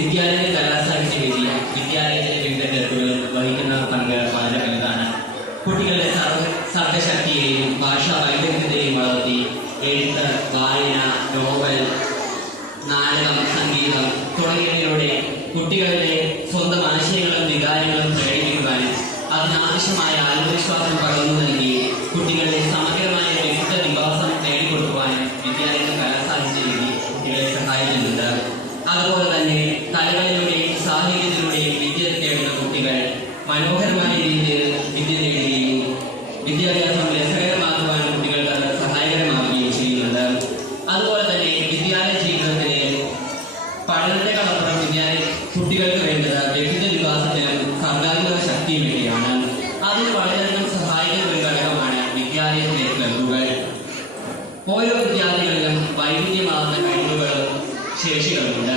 വിദ്യാലയ കലാസാഹിത്യ വേദി വിദ്യാലയത്തിലെ വിവിധ ഘട്ടങ്ങളിൽ വഹിക്കുന്ന പങ്ക് വളരെ വലുതാണ്. കുട്ടികളുടെ സർഗശക്തിയെയും ഭാഷാ വൈദഗ്ധ്യത്തെയും വളർത്തി എഴുത്ത്, വായന, നോവൽ, നാടകം, സംഗീതം തുടങ്ങിയവയിലൂടെ കുട്ടികളുടെ സ്വന്തം ആശയങ്ങളും വികാരങ്ങളും പ്രകടിപ്പിക്കുവാനും അതിനാവശ്യമായ ആത്മവിശ്വാസം പകർന്നു നൽകി കുട്ടികളുടെ സമഗ്രമായ വ്യക്തിത്വ വികാസം നേടിക്കൊടുക്കുവാനും വിദ്യാലയ കലാസാഹിത്യ വേദി കുട്ടികളെ സഹായിക്കുന്നുണ്ട്. അതുപോലെ തന്നെ കലകളിലൂടെയും സാഹിത്യത്തിലൂടെയും വിദ്യ നേടുന്ന കുട്ടികൾ മനോഹരമായ രീതിയിൽ വിദ്യ നേടുകയും വിദ്യാഭ്യാസം രസകരമാക്കുവാൻ കുട്ടികൾക്ക് അത് സഹായകരമാവുകയും ചെയ്യുന്നുണ്ട്. അതുപോലെ തന്നെ വിദ്യാലയ ജീവിതത്തിലെ പഠനത്തെക്കാളപ്പുറം കുട്ടികൾക്ക് വേണ്ടത് വ്യക്തിത്വ വികാസത്തിനും സർഗാത്മക ശക്തിയും വേണ്ടിയാണ്. അതിന് വളരെയധികം സഹായിക്കുന്ന ഒരു ഘടകമാണ് വിദ്യാലയത്തിലെ ക്ലബ്ബുകൾ. ഓരോ വിദ്യാർത്ഥികളിലും വൈവിധ്യമാർന്ന കഴിവുകളും ശേഷികളുണ്ട്.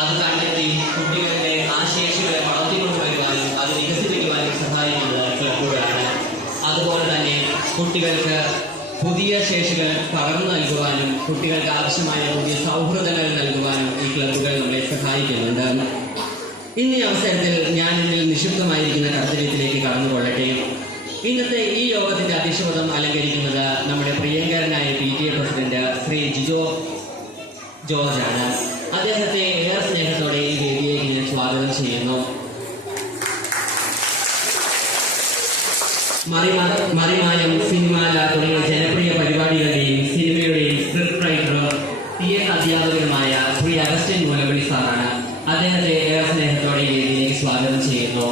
അത് കണ്ടെത്തി കുട്ടികളുടെ ആ ശേഷികളെ വളർത്തിക്കൊണ്ടുവരുവാനും അത് വികസിപ്പിക്കുവാനും സഹായിക്കുന്നത് ക്ലബ്ബുകളാണ്. അതുപോലെ തന്നെ കുട്ടികൾക്ക് പുതിയ ശേഷികൾ പകർന്നു നൽകുവാനും കുട്ടികൾക്ക് ആവശ്യമായ പുതിയ സൗഹൃദങ്ങൾ നൽകുവാനും ഈ ക്ലബ്ബുകൾ നമ്മളെ സഹായിക്കുന്നുണ്ട്. ഇന്ന് ഈ അവസരത്തിൽ ഞാൻ ഇതിൽ നിക്ഷിപ്തമായിരിക്കുന്ന കർത്തവ്യത്തിലേക്ക് കടന്നുകൊള്ളട്ടെ. ഇന്നത്തെ ഈ യോഗത്തിന്റെ അധ്യക്ഷപദം അലങ്കരിക്കുന്നത് നമ്മുടെ പ്രിയങ്കരനായ PTA president Shri Jijo George ആണ്. അദ്ദേഹത്തെ ഏറെ സ്നേഹത്തോടെ ഈ വേദിയിലേക്ക് ഞാൻ സ്വാഗതം ചെയ്യുന്നു. മറിമായം, സിനിമാല തുടങ്ങിയ ജനപ്രിയ പരിപാടികളുടെയും സിനിമയുടെയും സ്ക്രിപ്റ്റ് റൈറ്ററും TS അധ്യാപകനുമായ ശ്രീ അഗസ്റ്റിൻ മുലവിളി സാറാണ്. അദ്ദേഹത്തെ ഏറെ സ്നേഹത്തോടെ ഈ വേദിയിലേക്ക് സ്വാഗതം ചെയ്യുന്നു.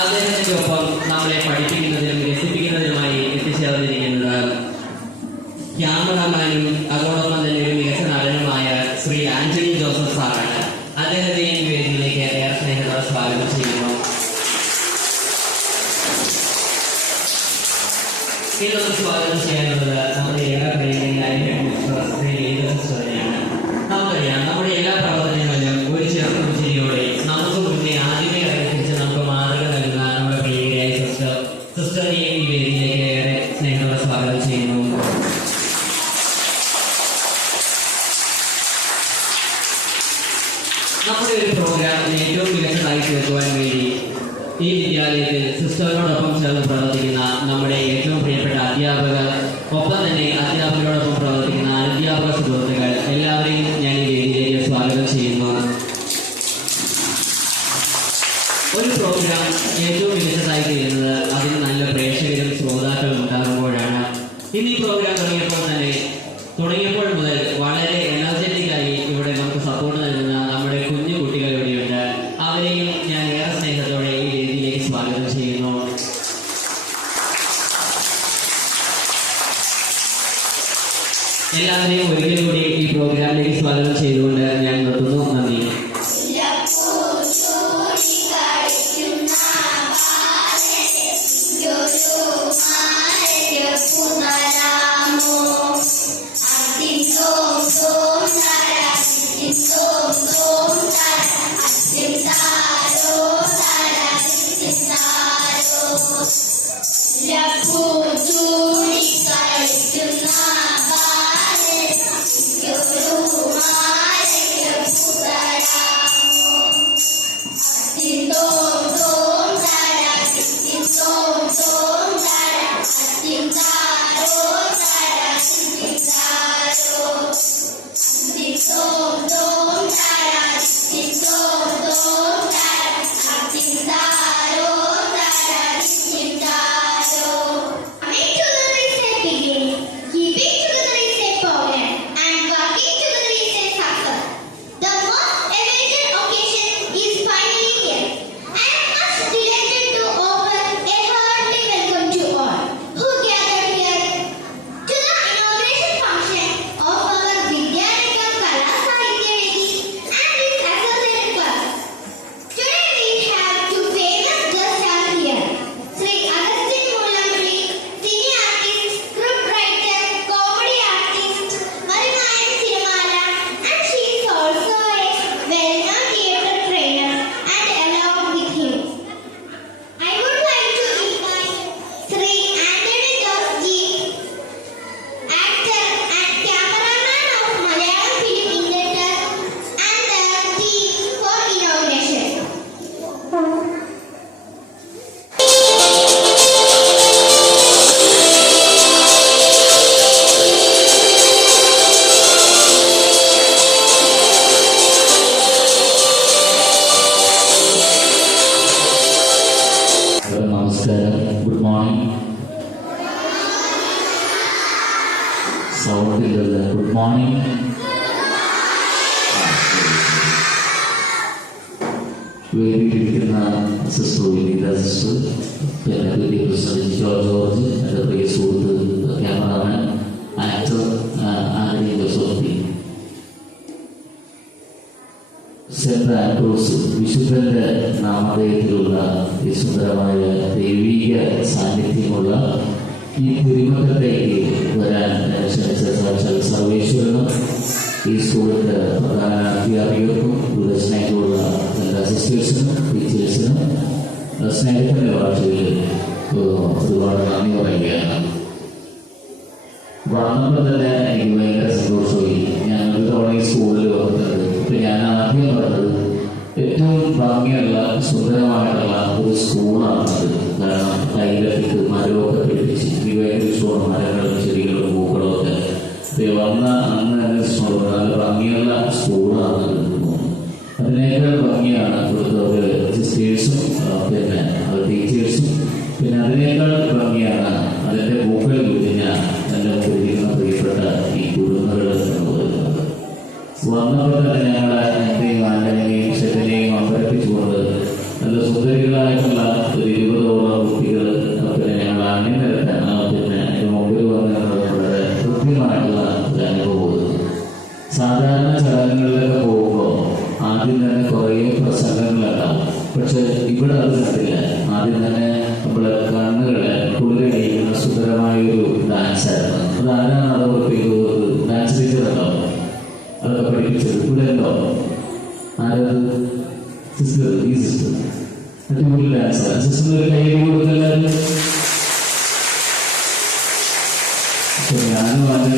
അദ്ദേഹത്തിന്റെ ഒപ്പം നമ്മളെ പഠിപ്പിക്കുന്നതിനും രസിപ്പിക്കുന്നതിനുമായി എത്തിച്ചേർന്നിരിക്കുന്നത് ക്യാമറാമാനും അതോടൊപ്പം തന്നെ ഒരു മികച്ച നടനുമായ ശ്രീ ആന്റണി ജോസഫ് സാറാണ്. അദ്ദേഹത്തെ ഈ വേദിയിലേക്ക് ഏറെ സ്നേഹത്തോടെ സ്വാഗതം ചെയ്യുന്നു. ഇതൊക്കെ സ്വാഗതം ചെയ്യാനുള്ളത് നമ്മുടെ ഏറെ പ്രിയങ്കരനായ ശ്രീ ലീതയാണ്. നമുക്കറിയാം, നമ്മുടെ എല്ലാ പ്രവർത്തനങ്ങളിലും ഒരു ചെറു പുഞ്ചിരിയോടെ നമുക്ക് മുന്നേ ആദ്യമേ അറിയിച്ച് നമുക്ക് മാതൃക നൽകുന്ന നമ്മുടെ പ്രിയങ്കരായ സിസ്റ്ററിനെ ഈ വേദിയിലേക്ക് ഏറെ സ്നേഹത്തോടെ സ്വാഗതം ചെയ്യുന്നു. നമ്മുടെ ഒരു പ്രോഗ്രാം ഏറ്റവും മികച്ചതായി തീർക്കുവാൻ വേണ്ടി ഈ വിദ്യാലയത്തിൽ സിസ്റ്ററിനോടൊപ്പം ചേർന്ന് പ്രവർത്തിക്കുന്ന നമ്മുടെ ഏറ്റവും പ്രിയപ്പെട്ട അധ്യാപകർ, ഒപ്പം തന്നെ അധ്യാപകരോടൊപ്പം പ്രവർത്തിക്കുന്ന അധ്യാപക സുഹൃത്തുക്കൾ എല്ലാവരെയും ഞാൻ ഈ വേദിയിലേക്ക് സ്വാഗതം ചെയ്യുന്നു. ഒരു പ്രോഗ്രാം ഏറ്റവും മികച്ചതായി തീരുന്നത് അതിന് നല്ല പ്രേക്ഷകരും ശ്രോതാക്കളും ഉണ്ടാകുമ്പോഴാണ്. ഇന്ന് ഈ പ്രോഗ്രാം തുടങ്ങിയപ്പോൾ മുതൽ വളരെ എനർജറ്റിക്കായി ഇവിടെ നമുക്ക് സപ്പോർട്ട് നൽകുന്ന നമ്മുടെ കുഞ്ഞു കുട്ടികൾ ഇവിടെയുണ്ട്. അവരെയും ഞാൻ ഏറെ സ്നേഹത്തോടെ ഈ വേദിയിലേക്ക് സ്വാഗതം ചെയ്യുന്നു. എല്ലാവരെയും ഒരിക്കൽ കൂടി ഈ പ്രോഗ്രാമിലേക്ക് സ്വാഗതം ചെയ്തുകൊണ്ട് ഞാൻ നിർത്തുന്നു. നന്ദി. So സൗണ്ടിലുള്ള ഗുഡ് മോർണിംഗ്. വേദിയിലിരിക്കുന്ന സിസ്റ്റർ വിനീത സിസ്റ്റർ, പിന്നെ വലിയ പ്രസിഡന്റ് ജോർജ്, എൻ്റെ പ്രിയ സുഹൃത്ത് cameraman actor Antony Joseph, Saint Andrew's വിശുദ്ധന്റെ നാമധേയത്തിലുള്ള ഈ സുന്ദരമായ ദൈവീക സാന്നിധ്യമുള്ള ഈ തിരുമറ്റത്തേക്ക് വരാൻ ക്ഷണിച്ച സാക്ഷാൽ സർവേശ്വരനും ഈ സ്കൂളിൻ്റെ പ്രധാന അധ്യാപികർക്കും ഇവിടെ സ്നേഹമുള്ള എല്ലാ സിസ്റ്റേഴ്സിനും ടീച്ചേഴ്സിനും സ്നേഹത്തിൻ്റെ ഭാഷയിൽ ഒരുപാട് നന്ദി പറയുകയാണ്. വന്നപ്പോൾ തന്നെ എനിക്ക് ഭയങ്കര സന്തോഷമായി. ഞാൻ ഒരു തവണ ഈ സ്കൂളിൽ വന്നിട്ടുണ്ട്. ഇപ്പം ഞാൻ ആദ്യം പറഞ്ഞത് ഏറ്റവും ഭംഗിയുള്ള സുന്ദരമായിട്ടുള്ള ഒരു സ്കൂളാണത്. കാരണം കയ്യിലെത്തിട്ട് മരമൊക്കെ പിടിപ്പിച്ച് എനിക്ക് ഭയങ്കര ഇഷ്ടമാണ് മരങ്ങളും ചെടികളും പൂക്കളും ഒക്കെ. വന്ന അന്ന് തന്നെ നല്ല ഭംഗിയുള്ള സ്കൂളാണ്. അതിനേക്കാൾ ഭംഗിയാണ് ഇവിടുത്തെ സിസ്റ്റേഴ്സും പിന്നെ ടീച്ചേഴ്സും. പിന്നെ അതിനേക്കാൾ ഭംഗിയാണ് അതിൻ്റെ പൂക്കൾ വിരിഞ്ഞ എൻ്റെ മുമ്പിരിക്കുന്ന പ്രിയപ്പെട്ട ഈ കുടുംബങ്ങൾ എന്ന് പറയുന്നത്. വന്നപ്പോൾ തന്നെ ഞങ്ങളെ എൻ്റെയും ആൻ്റണിയെയും സെറ്റിനെയും അമ്പരപ്പിച്ചുകൊണ്ട് നല്ല സുന്ദരികളായിട്ടുള്ള ഒരു 20ഓളം കുട്ടികൾ പിന്നെ ഞങ്ങൾ അണിനിരത്താൻ പിന്നെ മുമ്പിൽ വന്ന് വളരെ കൃത്യമായിട്ടുള്ള ഒരു അനുഭവം. സാധാരണ ചടങ്ങുകളിലൊക്കെ പോകുമ്പോൾ ആദ്യം തന്നെ കുറേ പ്രസംഗങ്ങളുണ്ടാവും. പക്ഷെ ഇവിടെ അത് കണ്ടില്ല. ആദ്യം തന്നെ നമ്മളെ കണ്ണുകളെ കുളിരണിയിക്കുന്ന സുന്ദരമായൊരു ഡാൻസായിരുന്നു. അതാരാണ് അതോടൊപ്പം ചെയ്തത്? ഡാൻസ് ടീച്ചറുണ്ടാവും, അതൊക്കെ പഠിപ്പിച്ചത് ഇവിടെ ഉണ്ടോ? ആരത്? സിസ്റ്റർ, ഈ സിസ്റ്റർ അടിപൊളി ഡാൻസാണ്. സിസ്റ്റർ കൈ കൊടുക്കല്ലായിരുന്നു. ഞാനും ആദ്യം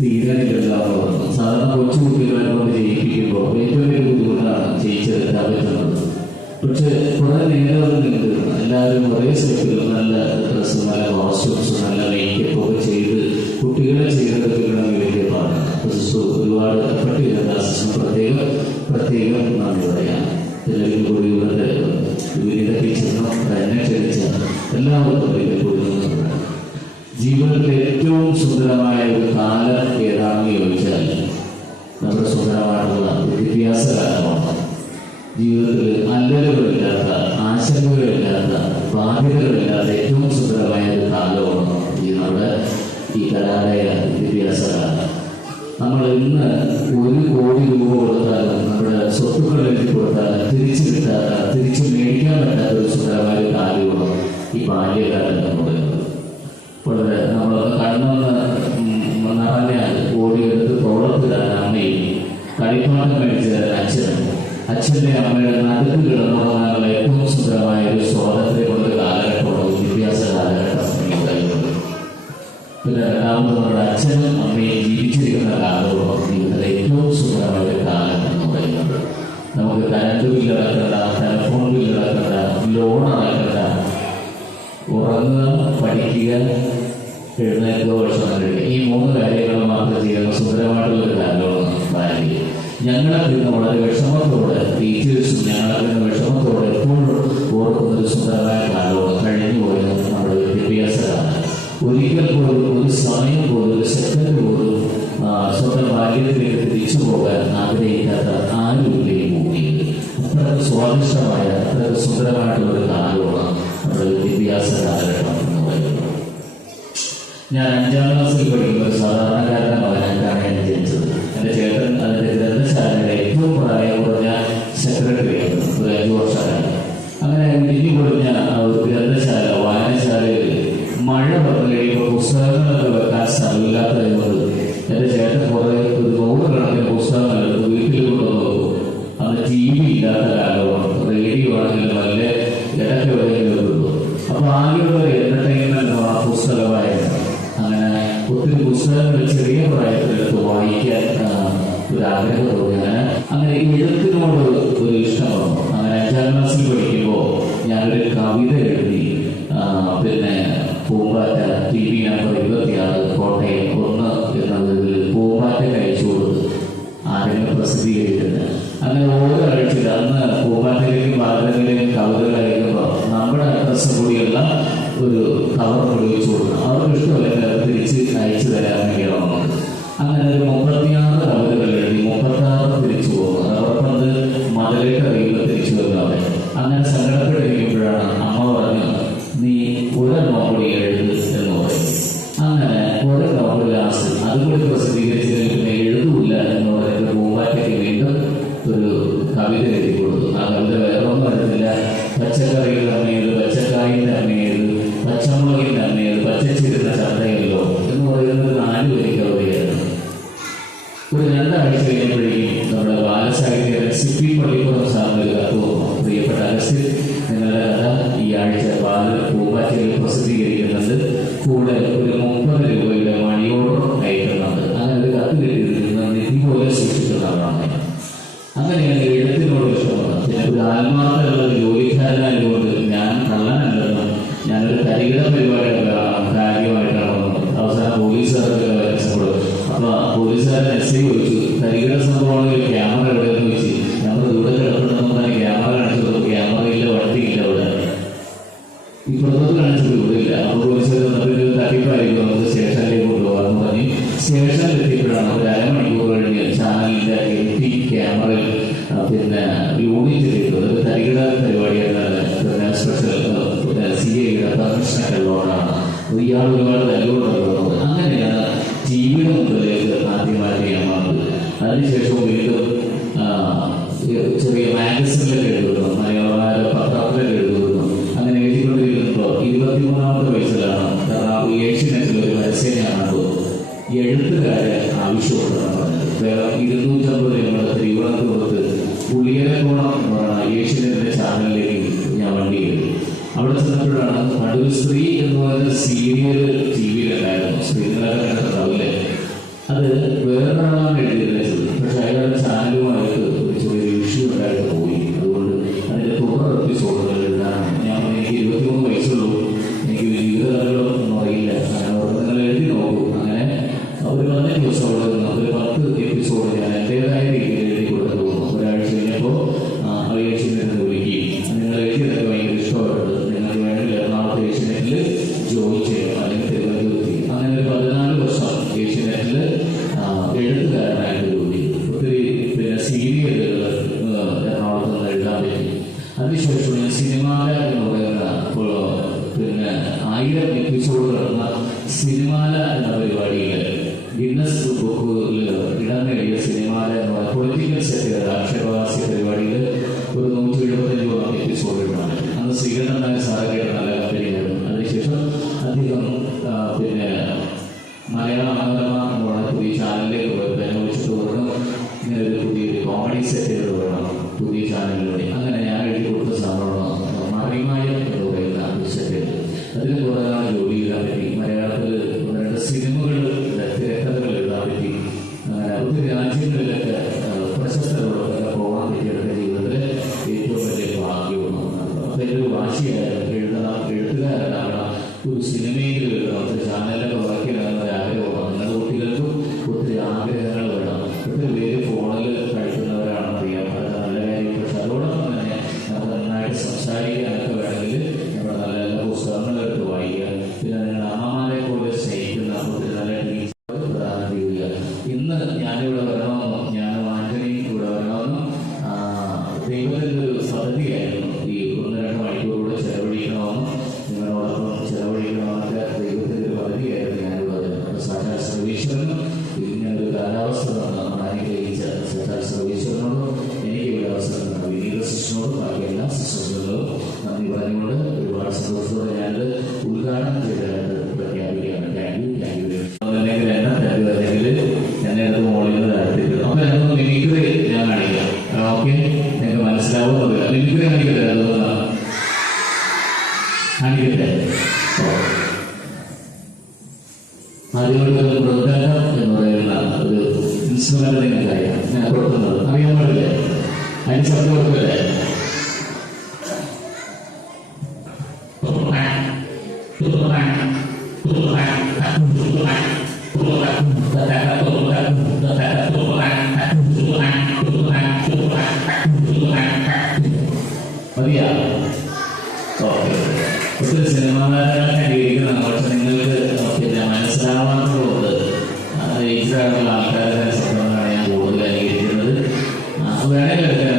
തീരണില്ലെന്നാണ് പറഞ്ഞു. സാധാരണ കൊച്ചു കുട്ടികളെ കൊണ്ട് ചെയ്യിപ്പിക്കുമ്പോൾ ഏറ്റവും വലിയ ബുദ്ധിമുട്ടാണ് ചെയ്യിച്ചെടുക്കാൻ പറ്റുന്നത്. പക്ഷെ കുറെ നേരം അത് നിൽക്കുന്നു. എല്ലാവരും ഒരേ സെറ്റിൽ നല്ല ഡ്രസ്സ്, നല്ല കോസ്റ്റ്യൂംസ്, നല്ല മേക്കപ്പ് ഒക്കെ ചെയ്ത് കുട്ടികളെ ചെയ്തെടുക്കണമെങ്കിൽ വലിയ പാടാണ്. ഒരുപാട് എഫർട്ട് ചെയ്ത പ്രത്യേകം നന്ദി പറയാം. എല്ലാവരും കൂടി ഇവിടുത്തെ വിനീത ടീച്ചറിനും എന്നെ ക്ഷണിച്ച എല്ലാവർക്കും വലിയ കൂടി പറയാം. ജീവിതത്തിലെ ഏറ്റവും സുന്ദരമായ ഒരു കാലം ഏതാണെന്ന് ചോദിച്ചാൽ നമ്മുടെ സുന്ദരമായിട്ടുള്ള വിദ്യാഭ്യാസ കാലമാണ്. ജീവിതത്തിൽ അല്ലലുകളില്ലാത്ത, ആശങ്കകളില്ലാത്ത, ബാധ്യതകളില്ലാത്ത ഏറ്റവും സുന്ദരമായ ഒരു കാലമാണ് നമ്മുടെ ഈ കലാലയ വിദ്യാഭ്യാസ കാലം. നമ്മൾ ഇന്ന് 1 കോടി രൂപ കൊടുത്താലും നമ്മുടെ സ്വത്തുക്കൾ എഴുതി കൊടുത്താലും തിരിച്ചു മേടിക്കാൻ പറ്റാത്ത ഒരു സുന്ദരമായ ഒരു കാലമാണ് ഈ ബാല്യകാലം എന്ന് പറയുന്നത്. വളരെ നമ്മൾ കണ്ണൊന്ന് നിറഞ്ഞാൽ ഓടിയെടുത്ത് തോളത്തിലാണ് അമ്മയും, കളിപ്പാട്ടം മേടിച്ച അച്ഛൻ്റെ അമ്മയുടെ നടുക്ക് കിടന്നുറങ്ങാനുള്ള ഏറ്റവും സുന്ദരമായ ഒരു സ്വാതന്ത്ര്യം കൊണ്ട് കാലഘട്ടമാണ് വിദ്യാഭ്യാസ കാലഘട്ടം എന്ന് പറയുന്നത്. പിന്നെ രണ്ടാമത് നമ്മുടെ അച്ഛനും അമ്മയും ജീവിച്ചിരിക്കുന്ന കാലമാണ് ജീവിതത്തിലെ ഏറ്റവും സുന്ദരമായ ഒരു കാലം എന്ന് പറയുന്നത്. നമുക്ക് കറണ്ട് ബില്ല് അടക്കണ്ട, ടെലിഫോൺ ബില്ല് അടക്കണ്ട, ലോൺ അടക്കണ്ട, ഉറങ്ങുക, പഠിക്കുക, എഴുന്നേൽക്കുക, ഭക്ഷണം കഴിക്കുക, ഈ 3 കാര്യങ്ങൾ മാത്രം ചെയ്യുന്ന സുന്ദരമായിട്ടുള്ളൊരു കാലമാണ് ബാല്യം. ഞങ്ങളെ പിന്നെ വളരെ വിഷമത്തോടെ ടീച്ചേഴ്സും ഞങ്ങളെ പിന്നെ വിഷമത്തോടെ എപ്പോഴും ഓർക്കുന്നൊരു സുന്ദരമായ കാലമാണ് കഴിഞ്ഞു പോയത് നമ്മുടെ വിദ്യാഭ്യാസ കാലം. ഒരിക്കൽ പോലും ഒരു സമയം പോലും ഒരു സെക്കൻഡ് പോലും സ്വന്തം ബാല്യത്തിലേക്ക് തിരിച്ചു പോകാൻ ആഗ്രഹിക്കാത്ത ആരുമില്ല ഈ ഭൂമിയിൽ. അത്രയ്ക്ക് സ്വാദിഷ്ടമായ, അത്രയ്ക്ക് സുന്ദരമായിട്ടുള്ളൊരു കാലമാണ് നമ്മുടെ വിദ്യാഭ്യാസ കാലഘട്ടം എന്ന് പറയുന്നത്. ഞാൻ 5ാം ക്ലാസ്സിൽ പഠിക്കുമ്പോൾ ഒരു സാധാരണക്കാരൻ്റെ മകനായിട്ടാണ് ഞാൻ ജനിച്ചത്. എൻ്റെ ചേട്ടൻ അതിൻ്റെ ഗ്രന്ഥശാലയുടെ ഏറ്റവും പ്രായം കുറഞ്ഞ സെക്രട്ടറിയായിരുന്നു ഒരു 5 വർഷക്കാലം. അങ്ങനെ ഇനി പൊളിഞ്ഞ ഒരു ഗ്രന്ഥശാല, വായനശാലയിൽ മഴ വന്നു കഴിയുമ്പോൾ പുസ്തകങ്ങളൊക്കെ വെക്കാൻ സ്ഥലമില്ലാത്തതുകൊണ്ട് എൻ്റെ ചേട്ടൻ കുറേ ഒരു 100 കണക്കിന് പുസ്തകങ്ങൾ വീട്ടിൽ കൊണ്ടുവന്നു നോക്കും. അന്ന് TV ഇല്ലാത്ത കാലമാണ്. റേഡിയോ ആണെങ്കിലും നല്ല ഇടയ്ക്ക് എവിടെയെങ്കിലും കിട്ടുന്നു. അപ്പോൾ ആകെയുള്ള എന്റർടൈൻമെന്റ് ആ പുസ്തകമായിരുന്നു. അങ്ങനെ ഒത്തിരി പുസ്തകങ്ങൾ ചെറിയ പ്രായത്തിലെടുത്ത് വായിക്കാൻ ഒരു ആഗ്രഹം തോന്നി. അങ്ങനെ എഴുത്തിനോട് ഒരു ഇഷ്ടം വന്നു. അങ്ങനെ 5ാം ക്ലാസ്സിൽ പഠിക്കുമ്പോൾ ഞാനൊരു കവിത എഴുതി. പിന്നെ പൂമ്പാറ്റ TV നമ്പർ 26 കോട്ടയം 1 എന്നതിൽ പൂമ്പാറ്റ അയച്ചു കൊടുത്തു. ആരെങ്കിലും പ്രസിദ്ധീകരിക്കുന്നത്. അങ്ങനെ ഓരോ ആഴ്ചയിൽ അന്ന് പൂമ്പാറ്റയിലേക്കും ബാലങ്ങളിലേക്കും കവിതകൾ അയക്കുമ്പോൾ നമ്മുടെ അഡ്രസ്സ് കൂടിയുള്ള ഒരു കവർ ഉപയോഗിച്ചു കൊടുക്കണം. അവർക്ക് ഇഷ്ടമല്ല വരാൻ വേണ്ടിയാണ് വന്നത്. അങ്ങനെ ഒരു 36 കവിതകൾ എഴുതി 36 തിരിച്ചു പോകുന്നു. റബ്ബർ മതിലിട്ട് കഴിയുമ്പോൾ തിരിച്ചു വരുന്നവരെ അങ്ങനെ സങ്കടപ്പെട്ടിരിക്കുമ്പോഴാണ് അമ്മ പറഞ്ഞു, നീ ഒരു നോവൽ എഴുത് എന്ന് പറയും. അങ്ങനെ ഒരു നോവൽ ലാസ്റ്റ് അതുകൂടി പ്രസിദ്ധീകരിച്ചതിൽ പിന്നെ എഴുതൂല്ല എന്ന് പറയുന്നത് പൂമ്പാറ്റയ്ക്ക് വീണ്ടും ഒരു കവിത എഴുതി കൊടുത്തു. ആ കവിത വേറെ ഒന്നും എഴുതില്ല. പച്ചക്കറികളുടെ അമ്മയത്, പച്ചക്കായിന്റെ അമ്മയത്, പച്ചമുളകിന്റെ അമ്മയത്, പച്ചച്ചിരുന്ന ചന്തയല്ലോ എന്ന് പറയുന്നത് 4 വരി കവിതയായിരുന്നു. ഒരു 2 ആഴ്ച കഴിയുമ്പോഴേക്കും നമ്മുടെ ബാലസാഹിത്യ സിപ്പി പള്ളിപ്പുറം സാറിന് ഒരു കത്ത് വന്നു. പ്രിയപ്പെട്ട അഗസ്റ്റിൻ, നിങ്ങളുടെ കഥ ഈ ആഴ്ച പൂമ്പാറ്റയിൽ പ്രസിദ്ധീകരിക്കുന്നുണ്ട്, കൂടെ ഒരു 30 രൂപയുടെ മണിയോടും അയക്കുന്നുണ്ട്. അങ്ങനെ ഒരു കത്ത് കിട്ടിയിരുന്ന നിധി പോലെ സൂക്ഷിക്കുന്നതാണ്. അങ്ങനെയാണ് എഴുത്തിനോട് ഇഷ്ടമാണ്. പിന്നെ ഒരു ആത്മാർത്ഥമുള്ള ജോലിക്കാരനായതുകൊണ്ട് ഞാൻ കള്ളനല്ലെന്നും ഞാനൊരു തരികിട പരിപാടിയുടെ കാര്യമായിട്ടാണ് വന്നത്. അവസാനം പോലീസുകാർക്ക് രക്ഷപ്പെടും. അപ്പൊ പോലീസുകാരൻ എസ് ഐ ചോദിച്ചു, തരികിട സംഭവമാണെങ്കിൽ ക്യാമറ എവിടെയെന്ന് ചോദിച്ചു. നമ്മൾ ഇവിടെ കിടക്കണമെന്ന് പറഞ്ഞാൽ ക്യാമറ കാണിച്ചത് ക്യാമറയില്ല, വണ്ടിയില്ല. അവിടെ ഈ പുറത്തോട്ട് കാണിച്ചത് ഇവിടെ ഇല്ല. അപ്പോൾ പോലീസുകാർ വന്നിട്ട് തട്ടിപ്പായിരിക്കും, നമുക്ക് സ്റ്റേഷനിലേക്ക് കൊണ്ടുപോകാമെന്ന് പറഞ്ഞ് സ്റ്റേഷനിൽ എത്തിയപ്പോഴാണ് ഒരു അരമണിക്കൂർ കഴിഞ്ഞ് ചാനലിന്റെ എത്തി ക്യാമറയിൽ പിന്നെ യൂണിറ്റ് ചെയ്തു. അത് തരികിട പരിപാടിയാണ്. പിന്നെ സ്പെഷ്യൽ CIയുടെ പെർമിഷനൊക്കെ ഉള്ളതുകൊണ്ടാണ്. ഇയാൾ ഒരുപാട് തല്ലുകൊണ്ടുള്ളത്. അങ്ങനെയാണ് ടിവിയുടെ മുമ്പിലേക്ക് ആദ്യമായിട്ട് ഞാൻ വന്നത്. അതിനുശേഷം വീണ്ടും ചെറിയ മാഗസിനിലൊക്കെ എഴുതുന്നു, മലയാള പത്രത്തിലൊക്കെ എഴുതുന്നു. അങ്ങനെ എഴുതിക്കൊണ്ടിരിക്കുമ്പോൾ 23ാമത്തെ വയസ്സിലാണ് ഏഷ്യനെറ്റിൽ ഒരു പരസ്യം ഞാൻ കണ്ടു. എഴുത്തുകാരെ ആവശ്യമുണ്ടെന്ന് പറഞ്ഞത്. വേറെ 250 രൂപ തിരുവനന്തപുരത്ത് പുളിയരക്കോണം എന്ന് പറഞ്ഞ ഏഷ്യനെറ്റിന്റെ ചാനലിലേക്ക് ഞാൻ വണ്ടി കയറി. അവിടെ ചെന്നപ്പോഴാണ് പണ്ടൊരു സ്ത്രീ എന്ന് പറയുന്ന സീരിയൽ ടിവിയിലുണ്ടായിരുന്നു. സ്ത്രീകളൊക്കെ കണ്ടിട്ടുണ്ടാവില്ലേ? അത് വേറൊരാളാണ് എഴുതിയിരുന്നത്. പക്ഷെ അയാളുടെ ചാനലുമായിട്ട് ഒരു ചെറിയൊരു ഇഷ്യൂ ഉണ്ടായിട്ട് പോയി. അതുകൊണ്ട് അതിന്റെ തുടർ എപ്പിസോഡുകൾ എഴുതാനാണ് ഞാൻ. എനിക്ക് 23 വയസ്സുള്ളൂ, എനിക്ക് ജീവിതകഥകളൊന്നും അറിയില്ല. അങ്ങനെ നിങ്ങൾ എഴുതി നോക്കൂ. അങ്ങനെ ഒരു 15 ദിവസം അവിടെ നിന്ന് ഒരു 10 എപ്പിസോഡ് ഞാൻ എൻ്റെതായ രീതിയിൽ എഴുതി കൊടുത്തു തോന്നുന്നു. ഒരാഴ്ച കഴിഞ്ഞപ്പോൾ ഏഷ്യനെറ്റിൽ വിളിക്കുകയും നിങ്ങൾ എഴുതിയതൊക്കെ ഭയങ്കര ഇഷ്ടമായിട്ടുണ്ട്, നിങ്ങൾക്ക് വേണമെങ്കിൽ എറണാകുളത്ത് ഏഷ്യനെറ്റിൽ ജോലി ചെയ്യണം, അല്ലെങ്കിൽ തിരുവനന്തപുരത്ത്. അങ്ങനെ ഒരു 14 വർഷം ഏഷ്യനെറ്റിൽ എഴുത്തുകാരനായിട്ട് ജോലി ചെയ്തു. ഒത്തിരി പിന്നെ സീരിയലുകൾ എറണാകുളത്ത് നിന്ന് എഴുതാൻ പറ്റി. അതിനുശേഷം ഞാൻ സിനിമാല എന്ന് പറയുന്ന പിന്നെ 1000 എപ്പിസോഡ് കിടന്ന സിനിമാല എന്ന പരിപാടിയിൽ ഗിന്നസ് ബുക്കിൽ ഇടം നേടിയ സിനിമാല എന്ന് പറയുന്ന പൊളിറ്റിക്കൽ സെറ്റ് അക്ഷരവാസി പരിപാടിയിൽ ഒരു 175 എപ്പിസോഡ് ഇടാണ്. അന്ന് ശ്രീകണ്ഠൻ നായർ സാറൊക്കെ നല്ല കമ്പനിയായിരുന്നു. അതിനുശേഷം അദ്ദേഹം പിന്നെ മലയാള മനോരമ എന്ന് പറയുന്ന പുതിയ ചാനലിലേക്ക് പോയി വിളിച്ചിട്ട് പറഞ്ഞു, ഇങ്ങനെ ഒരു പുതിയൊരു കോമഡി സെറ്റ് വേണം പുതിയ ചാനലിലൂടെ. അങ്ങനെ ഞാൻ എഴുതി കൊടുത്ത സാധനമാണ് മറിമായ എന്ന് പറയുന്ന സെറ്റ്. അതിന് കുറേ നാൾ ജോലി ചെയ്താൻ പറ്റി. മലയാളത്തിൽ 2 സിനിമകൾ തിരക്കഥകൾ എഴുതാൻ പറ്റി. അങ്ങനെ ഒത്തിരി രാജ്യങ്ങളിലൊക്കെ പ്രശസ്തരോടൊക്കെ പോകാൻ പറ്റിയ ജീവിതത്തിൽ ഏറ്റവും വലിയ ഭാഗ്യമാണ്. അപ്പം എൻ്റെ ഒരു വാശിയായിരുന്നു എഴുത്തുകാരനാകണം, ഒരു സിനിമയിൽ എഴുതണം, ചാനലൊക്കെ വർക്കിനാകുന്ന ഒരു ആഗ്രഹമാണ്. നിങ്ങളുടെ കുട്ടികൾക്കും ഒത്തിരി ആഗ്രഹങ്ങൾ വേണം. ഒത്തിരി പേര് ഫോണിൽ കഴിക്കുന്നവരാണെന്ന് അറിയാം, അതൊക്കെ നല്ല കാര്യം. പക്ഷെ അതോടൊപ്പം തന്നെ നമുക്ക് നന്നായിട്ട് സംസാരിക്കാനൊക്കെ വേണമെങ്കിൽ നമ്മുടെ നല്ല നല്ല പുസ്തകങ്ങളെടുത്ത് വായിക്കുക. പിന്നെ നിങ്ങളുടെ അമ്മമാരെ പോലെ സ്നേഹിക്കുന്ന ഒത്തിരി നല്ല ടീച്ചർ പ്രധാനം ചെയ്യുക. ഇന്ന് ഞാനിവിടെ വരണമെന്നും ഞാനും ആന്റണിയും ഇവിടെ വരണമെന്നും ദൈവത്തിൻ്റെ ഒരു പദ്ധതിയായിരുന്നു. ഈ 1-2 മണിക്കൂറുകൂടെ ചെലവഴിക്കണമെന്നും നിങ്ങളോടൊപ്പം ചെലവഴിക്കണമെന്നൊക്കെ ദൈവത്തിൻ്റെ ഒരു പദ്ധതിയായിരുന്നു. ഞാനിവിടെ വരുന്നത് സാക്ഷാൽ സർവീശ്വരനും ഇങ്ങനൊരു കാലാവസ്ഥ നമ്മൾ അനുഗ്രഹിച്ച സാക്ഷാൽ സർവീശ്വരനോടും എനിക്ക് ഒരു അവസരം തന്ന വിനീത സിസ്റ്ററിനോടും ബാക്കി എല്ലാ സിസ്റ്റേഴ്സിനോടും നന്ദി പറഞ്ഞുകൊണ്ട് ഒരുപാട് സന്തോഷത്തോടെ ഞാനത് ഉദ്ഘാടനം ചെയ്തതായിട്ട് പ്രഖ്യാപിക്കുകയാണ്. Thank you. അല്ലെങ്കിൽ എന്നെ തരൂ, അല്ലെങ്കിൽ എന്നെ അടുത്ത് മോളിൽ നിന്ന് താഴ്ത്തിട്ടു. അപ്പം ഞങ്ങൾക്ക് മിമിക്രി ഞാൻ കാണിക്കാം. ഓക്കെ, നിങ്ങൾക്ക് മനസ്സിലാവുന്നില്ല. മിമിക്രി കാണിക്കട്ടെ, അതൊന്നാണ് കാണിക്കട്ടെ. ആദ്യമായിട്ട് മൃദംഗം എന്ന് പറയുന്ന ഒരു ഇൻസ്ട്രുമെന്റ് നിങ്ങൾക്കറിയാം. ഞാൻ കൊടുക്കുന്നത് അറിയാൻ പാടില്ലേ? അതിന് ശബ്ദം കൊടുക്കല്ലേ? മതിയാ? ഓക്കെ. ഒത്തിരി സിനിമാകാരങ്ങളൊക്കെ ഇരിക്കുന്നതാണ്. പക്ഷെ നിങ്ങൾക്ക് പിന്നെ മനസ്സിലാവാത്തതുകൊണ്ട് ആയിട്ടുള്ള ആൾക്കാരുടെ ശബ്ദങ്ങളാണ് ഞാൻ കൂടുതൽ അനുകരിക്കുന്നത്. വേണമെങ്കിൽ എടുക്കാൻ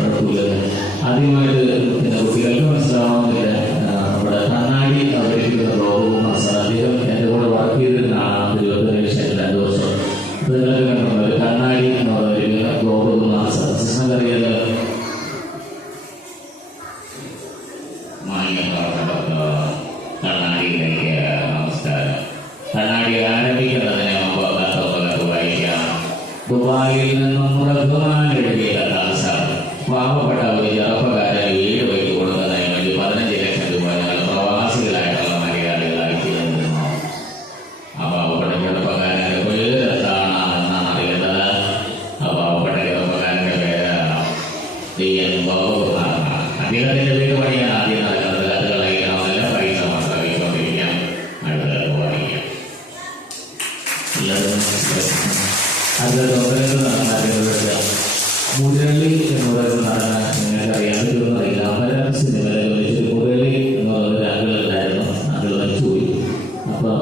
കുഴപ്പമില്ല. ആദ്യമായിട്ട് പിന്നെ കുട്ടികൾക്ക് മനസ്സിലാവുന്നില്ല. നമ്മുടെ കണ്ണാടി അവതരിപ്പിക്കുന്ന ഗോപകുമാർ സാർ, അദ്ദേഹം എൻ്റെ കൂടെ വർക്ക് ചെയ്തിരുന്നതാണ് 27 വർഷം. നിങ്ങൾക്ക് കണ്ടിട്ടുണ്ട് ഒരു കണ്ണാടി എന്ന് അവതരിപ്പിക്കുന്ന ഗോപകുമാർ സാർ. അറിയാലോ. കണ്ണാടിയിലേക്ക് നമസ്കാരം. കണ്ണാടി ആരംഭിക്കുന്നതിന് മുമ്പ് കത്ത് വായിക്കാം. ദുബായിൽ നിന്നും റഹ്മാൻ എഴുതിയ കഥാസാർ പാവപ്പെട്ട ഒരു ചെറുപ്പക്കാരൻ വീട് വയ്ക്ക് കൊടുക്കുന്നതിന് വേണ്ടി 15 ലക്ഷം രൂപ ഞങ്ങൾ പ്രവാസികളായിട്ടുള്ള മലയാളികളായി തീർന്നു. ആ പാവപ്പെട്ട ചെറുപ്പക്കാരൻ്റെ പേര് എന്താണ് എന്നാണ് അറിയേണ്ടത്. ആ പാവപ്പെട്ട ചെറുപ്പക്കാരൻ്റെ പേര് DN ഗോപകുമാർ. അദ്ദേഹത്തിൻ്റെ വീട് പണിയാൻ ആദ്യം നടക്കുന്നത്. കത്തുകൾ അയക്കണമെന്നല്ല, പൈസ മാത്രം അയച്ചുകൊണ്ടിരിക്കാം. അടുത്തത് വായിക്കാം. മുരളി എന്ന് പറയുന്ന നടന നിങ്ങൾക്ക് അറിയാൻ പറ്റുമെന്നറിയില്ല. പല സിനിമകളിൽ മുരളി എന്ന് പറയുന്ന അങ്കിളുണ്ടായിരുന്നു. അങ്കിൾ മരിച്ചുപോയി. അപ്പോൾ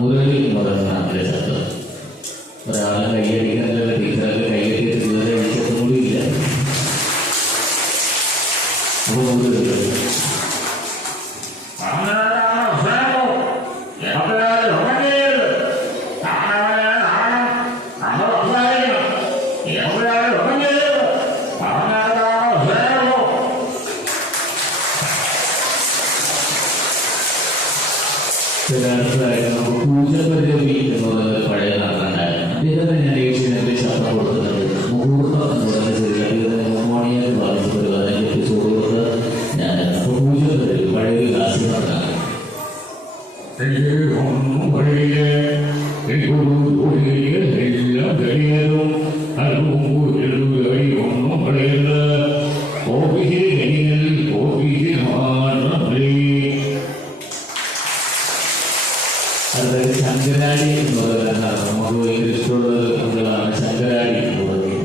മുരളി എന്ന് പറയുന്ന അങ്കിളെ ചത്ത് ഒരാളെ കൈയടിക്കാനുള്ള ടീച്ചറൊക്കെ കൈയടിയിട്ട് ഇതുവരെ അടിച്ചിട്ടും കൂടിയില്ല. അപ്പോൾ മുരളി പൂജപ്പരവി എന്ന് പറയുന്ന പഴയ നടനുണ്ടായിരുന്നു. അദ്ദേഹത്തെ ഞാൻ ഏഷ്യനെതിരെ ശബ്ദം കൊടുത്തിട്ടുണ്ട്. മുഹൂർത്തം എന്ന് പറയുന്ന ചെറിയ അദ്ദേഹത്തിന് മോണിയാൽ പറഞ്ഞിട്ട് 15 എപ്പിസോഡ് കൊണ്ട് ഞാൻ അപ്പോൾ പൂജപ്പരവി പഴയ ലാസ്റ്റ് നടനാണ്. അതായത് ശങ്കരാടി എന്ന് പറയുന്നതാണ്. നമുക്ക് ഭയങ്കര ഇഷ്ടമുള്ള കുട്ടികളാണ് ശങ്കരാടി എന്ന് പറയുന്നത്.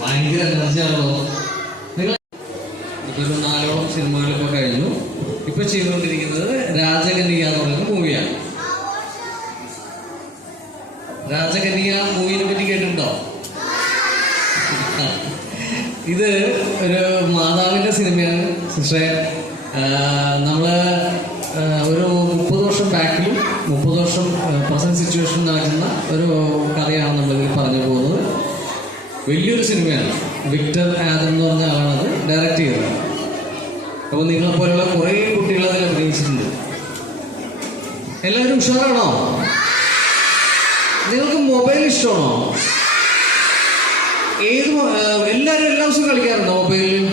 ഭയങ്കര എനർജിയാണല്ലോ നിങ്ങൾ. ഇതൊരു 4ഓളം സിനിമകളിപ്പോൾ കഴിഞ്ഞു. ഇപ്പൊ ചെയ്തുകൊണ്ടിരിക്കുന്നത് രാജകന്യക എന്ന് പറയുന്ന മൂവിയാണ്. രാജകന്യക മൂവിനെ പറ്റി കേട്ടിട്ടുണ്ടോ? ഇത് ഒരു മാതാവിന്റെ സിനിമയാണ് സിസ്റ്ററെ. നമ്മള് ഒരു 30 വർഷം ബാക്കിലും 30 വർഷം പ്രസന്റ് സിറ്റുവേഷൻ നടക്കുന്ന ഒരു കഥയാണ് നമ്മളിതിൽ പറഞ്ഞു പോകുന്നത്. വലിയൊരു സിനിമയാണ്. വിക്ടർ ആദം എന്ന് പറഞ്ഞ ആളാണ് അത് ഡയറക്റ്റ് ചെയ്തത്. അപ്പോൾ നിങ്ങളെപ്പോലുള്ള കുറേ കുട്ടികൾ അതിൽ അഭിനയിച്ചിട്ടുണ്ട്. എല്ലാവരും ഉഷാറാണോ? നിങ്ങൾക്ക് മൊബൈൽ ഇഷ്ടമാണോ? എല്ലാവരും എല്ലാ ദിവസവും കളിക്കാറുണ്ടോ മൊബൈലിൽ?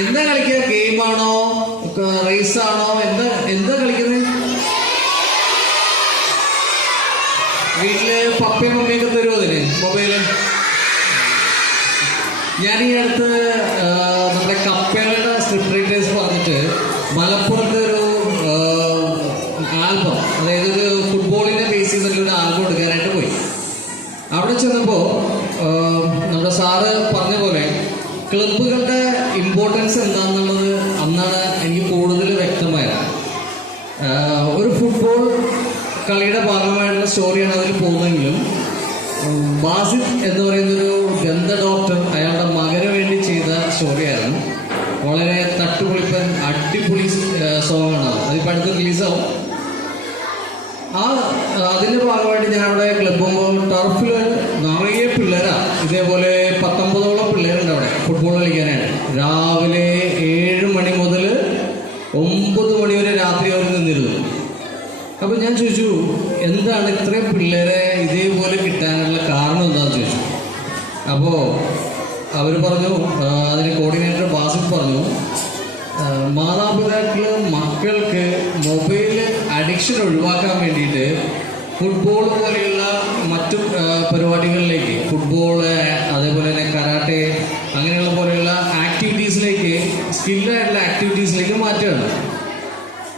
എന്താ കളിക്കുക? ഗെയിമാണോ, റേസാണോ, എന്താ കളിക്കുന്നത്? വീട്ടില് പപ്പയും മമ്മിയൊക്കെ തരുമോ അതിന് മൊബൈല്? ഞാൻ ഈ അടുത്ത് നമ്മുടെ കപ്പയുടെ സ്ക്രിപ്റ്റ് റൈറ്റേഴ്സ് പറഞ്ഞിട്ട് മലപ്പുറത്ത് ഒരു ആൽബം, അതായത് ഒരു ഫുട്ബോളിനെ ബേസ് ചെയ്തിട്ടുള്ള ഒരു ആൽബം എടുക്കാനായിട്ട് പോയി. അവിടെ ചെന്നപ്പോൾ നമ്മുടെ സാറ് പറഞ്ഞ പോലെ ക്ലബ്ബുകളുടെ ഇമ്പോർട്ടൻസ് എന്താണെന്നുള്ളത് അന്നാണ് എനിക്ക് കൂടുതൽ വ്യക്തമായത്. ഒരു ഫുട്ബോൾ കളിയുടെ ഭാഗമായിട്ടുള്ള സ്റ്റോറിയാണ് അതിൽ പോകുന്നതെങ്കിലും ബാസിദ് എന്ന് പറയുന്നൊരു ഗന്ധ ഡോക്ടർ അയാളുടെ മകന് വേണ്ടി ചെയ്ത സ്റ്റോറിയായിരുന്നു. വളരെ തട്ടുപൊളിപ്പൻ അടിപൊളി സോങ്ങാണ്. അതിപ്പോൾ അടുത്ത് റിലീസാവും. അതിൻ്റെ ഭാഗമായിട്ട് ഞാൻ അവിടെ ക്ലബ്ബുമ്പോൾ ടർഫിൽ നിറയെ പിള്ളേരാണ്. ഇതേപോലെ 19ഓളം പിള്ളേരുണ്ട് അവിടെ ഫുട്ബോൾ കളിക്കാനായിട്ട്. രാവിലെ 7 മണി മുതൽ 9 മണി വരെ രാത്രി അവർ നിന്നിരുന്നു. അപ്പോൾ ഞാൻ ചോദിച്ചു, എന്താണ് ഇത്രയും പിള്ളേരെ ഇതേപോലെ കിട്ടാനുള്ള കാരണം എന്താണെന്ന് ചോദിച്ചു. അപ്പോൾ അവർ പറഞ്ഞു, അതിന് കോർഡിനേറ്റർ ബാസിൽ പറഞ്ഞു, മാതാപിതാക്കള് മക്കൾക്ക് മൊബൈൽ അഡിക്ഷൻ ഒഴിവാക്കാൻ വേണ്ടിയിട്ട് ഫുട്ബോൾ പോലെയുള്ള മറ്റു പരിപാടികളിലേക്ക്, ഫുട്ബോള് അതേപോലെ തന്നെ കരാട്ടെ അങ്ങനെയുള്ള പോലെയുള്ള ആക്ടിവിറ്റീസിലേക്ക്, സ്കില്ലായിട്ടുള്ള ആക്ടിവിറ്റീസിലേക്ക് മാറ്റുകയാണ്.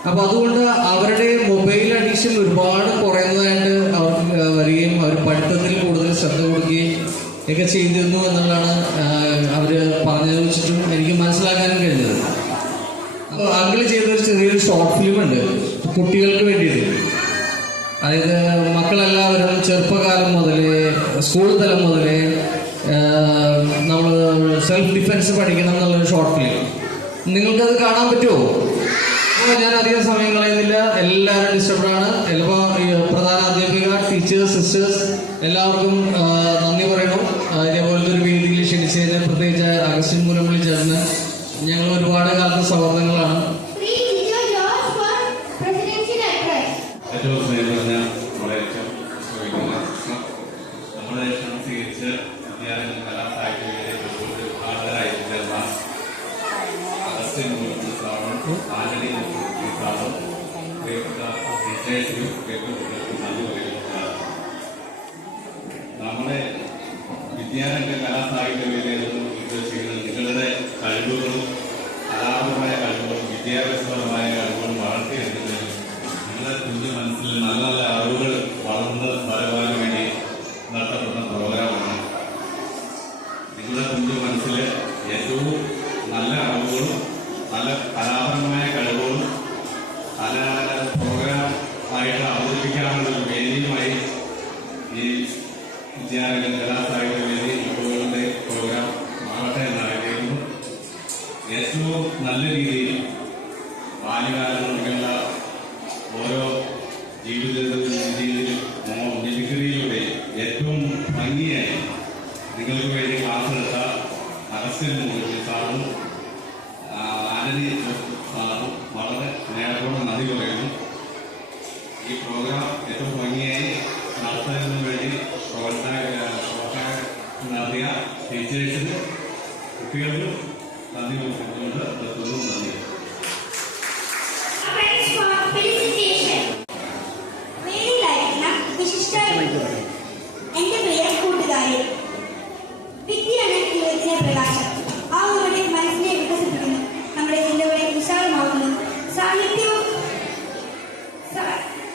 അപ്പൊ അതുകൊണ്ട് അവരുടെ മൊബൈൽ അഡിക്ഷൻ ഒരുപാട് കുറയുന്നതായിട്ട് അവർക്ക് വരികയും അവർ പഠിത്തത്തിൽ കൂടുതൽ ശ്രദ്ധ കൊടുക്കുകയും ഒക്കെ ചെയ്തിരുന്നു എന്നുള്ളതാണ് അവര് പറഞ്ഞത് വെച്ചിട്ടും എനിക്ക് മനസ്സിലാക്കാനും കഴിഞ്ഞത്. അങ്കിൾ ചെയ്തൊരു ചെറിയൊരു ഷോർട്ട് ഫിലിം ഉണ്ട് കുട്ടികൾക്ക് വേണ്ടിയിട്ട്. അതായത് മക്കളെല്ലാവരും ചെറുപ്പകാലം മുതലേ, സ്കൂൾ തലം മുതലേ നമ്മൾ സെൽഫ് ഡിഫെൻസ് പഠിക്കണം എന്നുള്ളൊരു ഷോർട്ട് ഫിലിം. നിങ്ങൾക്കത് കാണാൻ പറ്റുമോ? ഞാൻ അധികം സമയം കളയുന്നില്ല. എല്ലാവരും ഡിസ്റ്റർബ്ഡാണ്. ചിലപ്പോൾ പ്രധാന അധ്യാപിക, ടീച്ചേഴ്സ്, സിസ്റ്റേഴ്സ് എല്ലാവർക്കും നന്ദി പറയണം. ഇതേപോലത്തെ ഒരു വേദിയിൽ ക്ഷണിച്ചതിന്, പ്രത്യേകിച്ച് അഗസ്റ്റിൻ മൂലമണി ചേർന്ന് ഞങ്ങൾ ഒരുപാട് കാലത്ത് സൗഹൃദങ്ങളാണ്. ഏറ്റവും സ്നേഹം പറഞ്ഞ നമ്മുടെ ക്ഷണം സ്വീകരിച്ച് വിദ്യാലയം കലാസാഹിത്യത്തിലെ ആദരായി ചേർന്ന അഗസ്റ്റിൻ മൂലമണി സാറും ആന്റണി സാറും പ്രിയപ്പെട്ട ടീച്ചേഴ്സിനും പ്രിയപ്പെട്ടവർക്കും നന്ദി പറയുന്നതാണ്. നമ്മുടെ വിദ്യാരംഗ കലാസാഹിത്യവേദിയിൽ ഉദ്ദേശിക്കുന്നത് നിങ്ങളുടെ കഴിവുകളും കലാപരമായ കഴിവുകളും വിദ്യാഭ്യാസപരമായ കഴിവുകളും വളർത്തിയെടുക്കുന്നതിനും നിങ്ങളുടെ കുഞ്ഞു മനസ്സിൽ നല്ല നല്ല അറിവുകൾ വളർന്ന് വരുവാൻ വേണ്ടി നടത്തപ്പെടുന്ന പ്രോഗ്രാമാണ്. നിങ്ങളുടെ കുഞ്ഞു മനസ്സിൽ ഏറ്റവും നല്ല അറിവുകളും നല്ല കലാപരമായ കഴിവുകളും നല്ല പ്രോഗ്രാം ആയിട്ട് അവതരിപ്പിക്കാനുള്ള ഒരു വേദിയുമായി ഈ വിദ്യാരംഗ കലാസാഹിത്യ വേദി കുട്ടികളുടെ പ്രോഗ്രാം ആവട്ടെ എന്നാഗ്രഹിക്കുന്നു. ഏറ്റവും നല്ല രീതിയിൽ ബാല്യകാലം മുതലുള്ള ഓരോ ജീവിതത്തിലും മിമിക്രിയിലൂടെ ഏറ്റവും ഭംഗിയായി നിങ്ങൾക്ക് വേണ്ടി ക്ലാസ് എടുത്ത അഗസ്റ്റിൻ മൂലമണി സാറും ആന്റണി സാറും വളരെ സ്നേഹത്തോടെ നന്ദി പറയുന്നു. ഈ പ്രോഗ്രാം ഏറ്റവും ഭംഗിയായി നടത്തുന്നതിന് വേണ്ടി പ്രോത്സാഹനം നടത്തിയ ടീച്ചേഴ്സിന്, കുട്ടികൾക്കും നന്ദി കൊടുത്തുകൊണ്ട് നിർത്തുന്നു. നന്ദി. എന്റെ പ്രിയ കൂട്ടുകാരെ, വിദ്യയാണ് ജീവിതത്തിന്റെ പ്രകാശം. ആ നമ്മുടെ മനസ്സിനെ വികസിപ്പിക്കുന്നു, നമ്മുടെ ചിന്തകളെ വിശാലമാക്കുന്നു. സാഹിത്യവും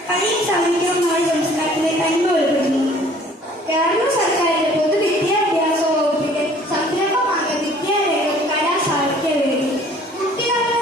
കലയും സാഹിത്യവും നമ്മുടെ സംസ്കാരത്തിന്റെ തനിമ വെളിപ്പെടുത്തുന്നു. കേരള സർക്കാരിന്റെ പൊതുവിദ്യാഭ്യാസ വകുപ്പിന്റെ സംരംഭമായ വിദ്യാരംഗം കലാസാഹിത്യ വേദി കുട്ടികളുടെ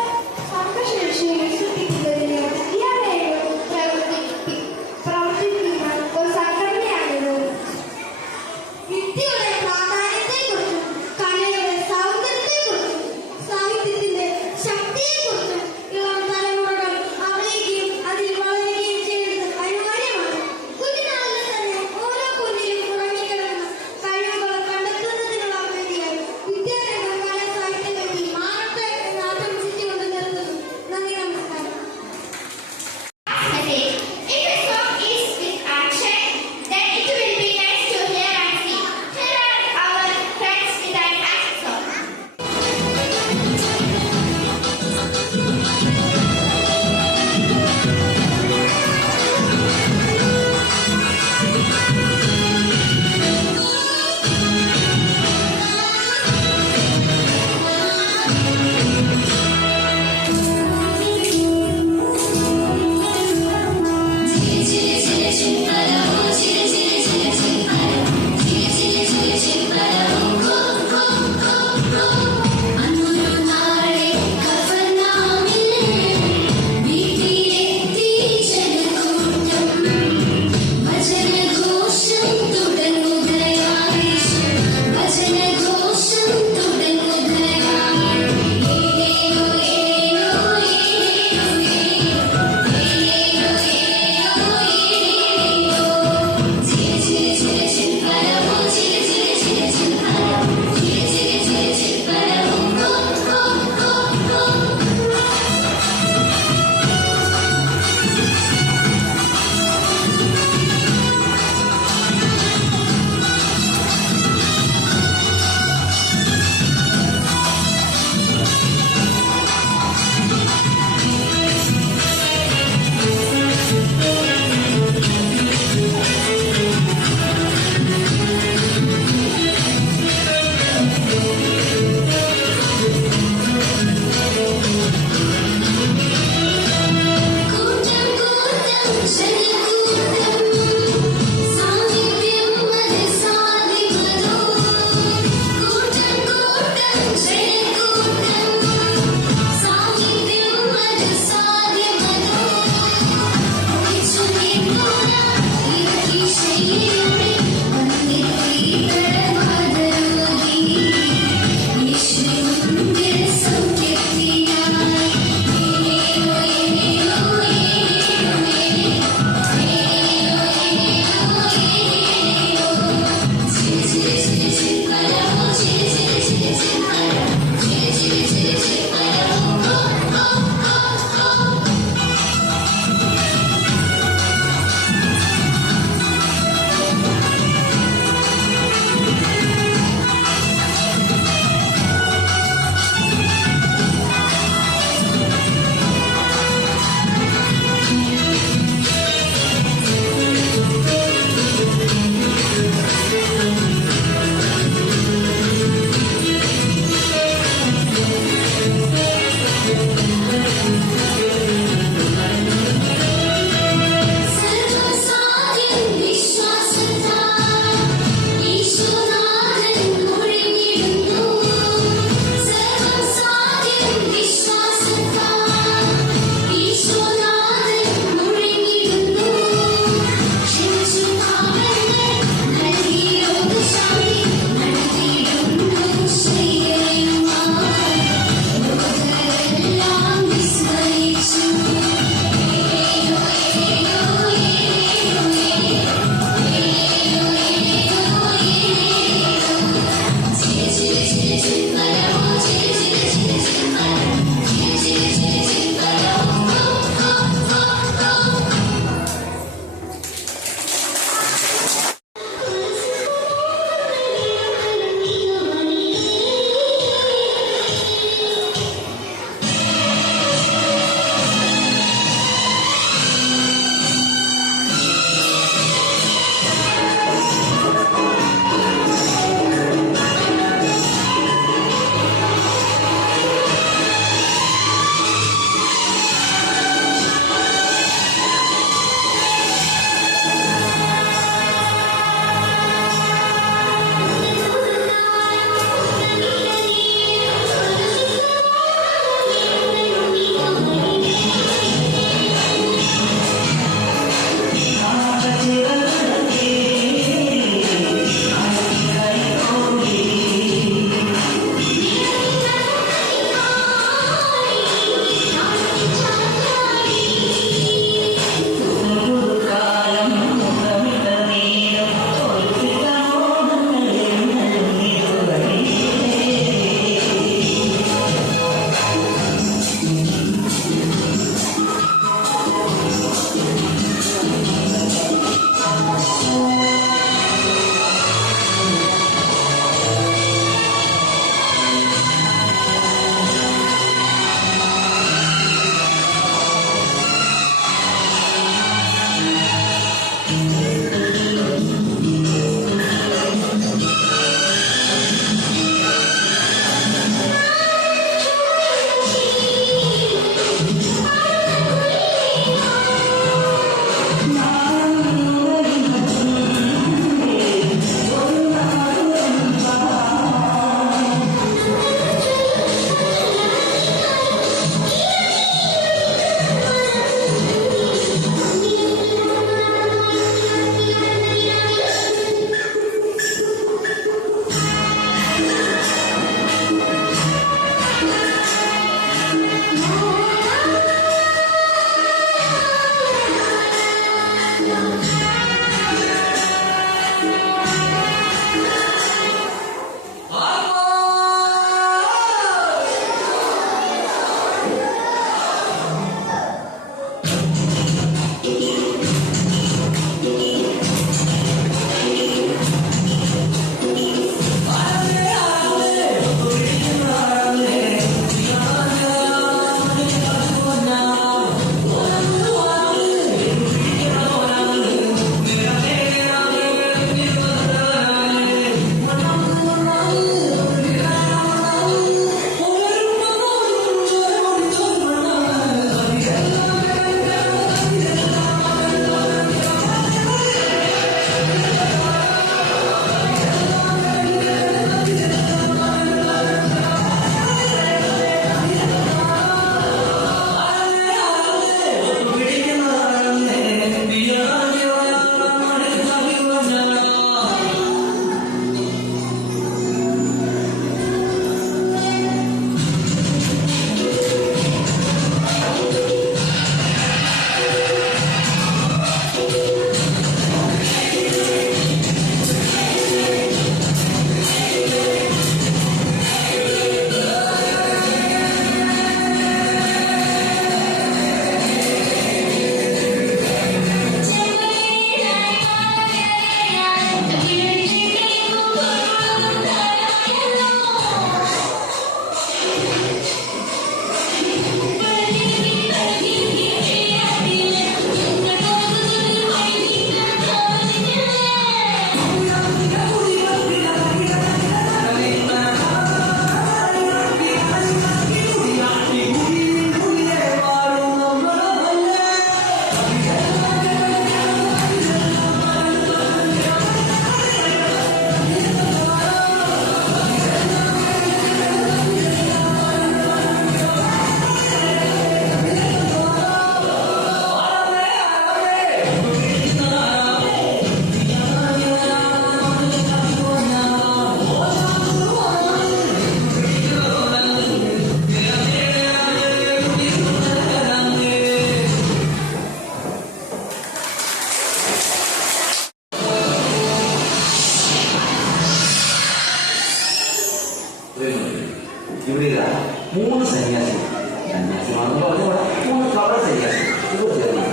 വിപരീതമാണ്. 3 സന്യാസിമാരെന്ന് പറഞ്ഞുകൂടാ, 3 കപട സന്യാസി ഇവർ ചേർന്ന്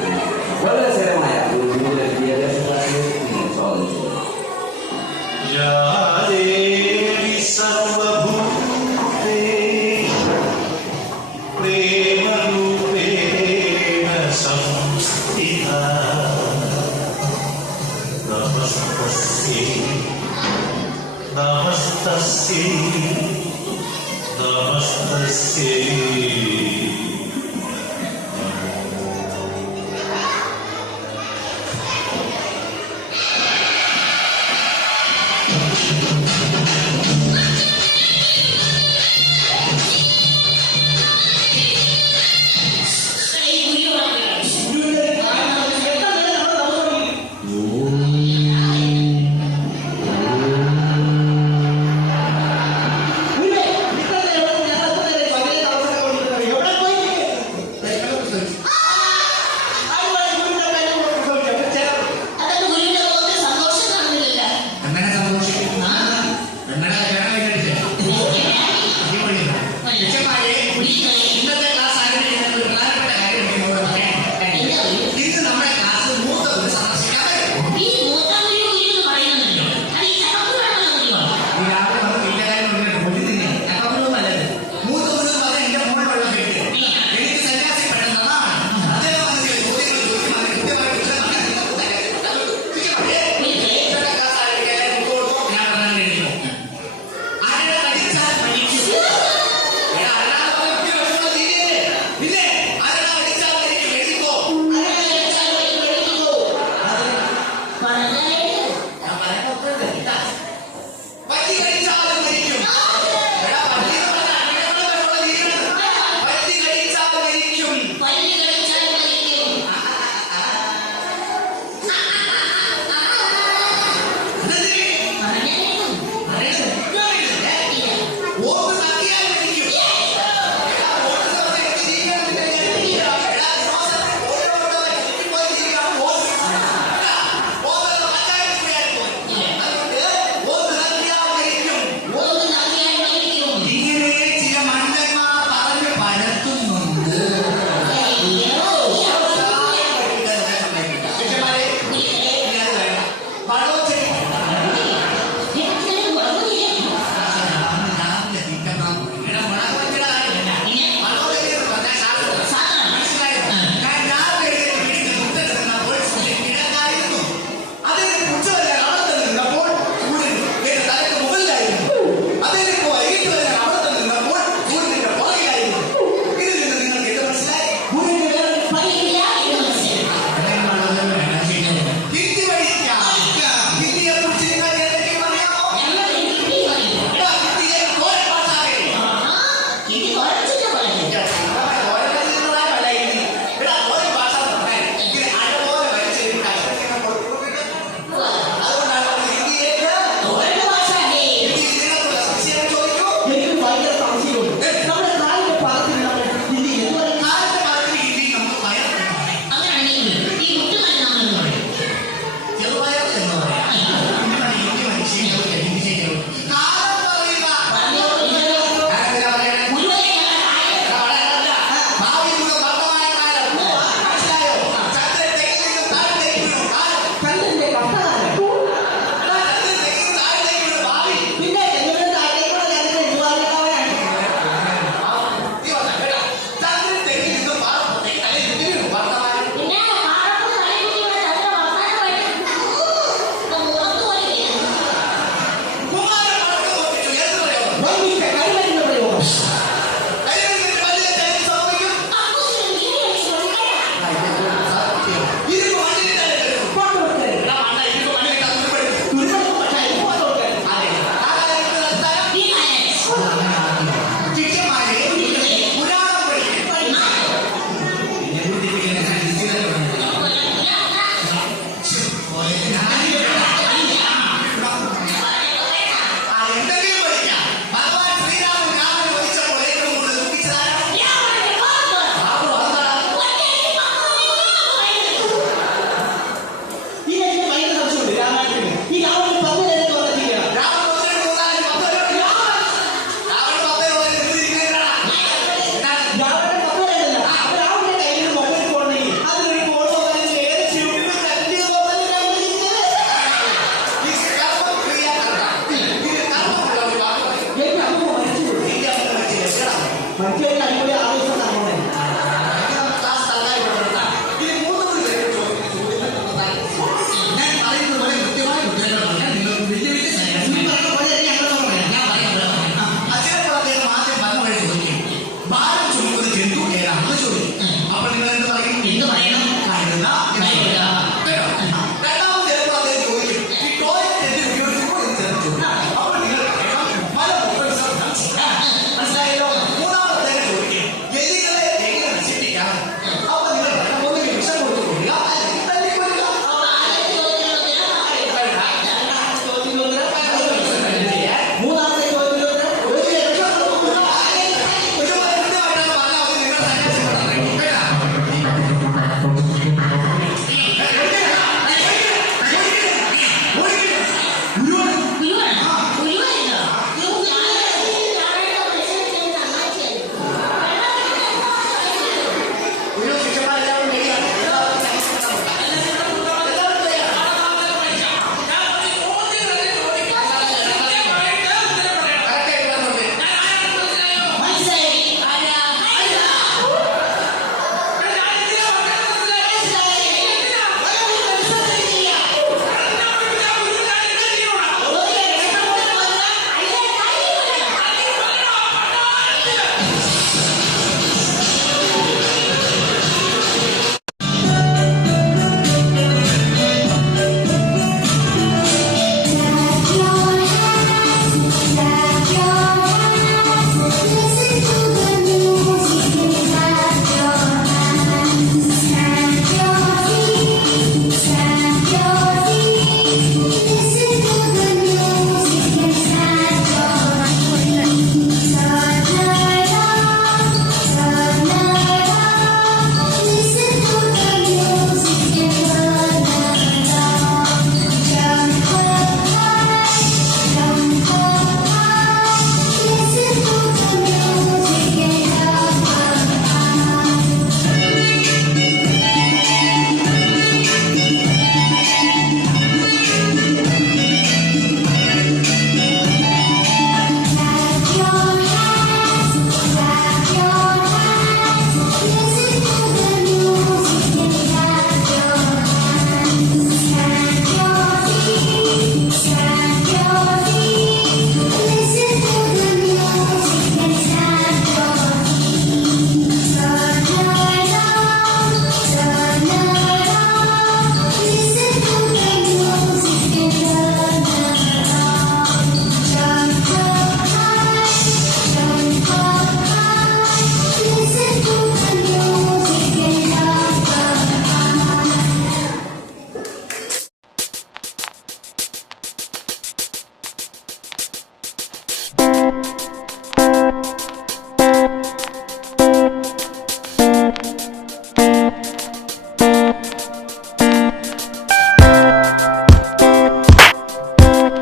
വളരെ രസകരമായ ഒരു ഗുരുകുല വിദ്യാഭ്യാസ ക്ലാസ്സിൽ നിങ്ങൾ സ്വാഗതം ചെയ്യുന്നു. എവിടെ പോയി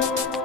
Thank you.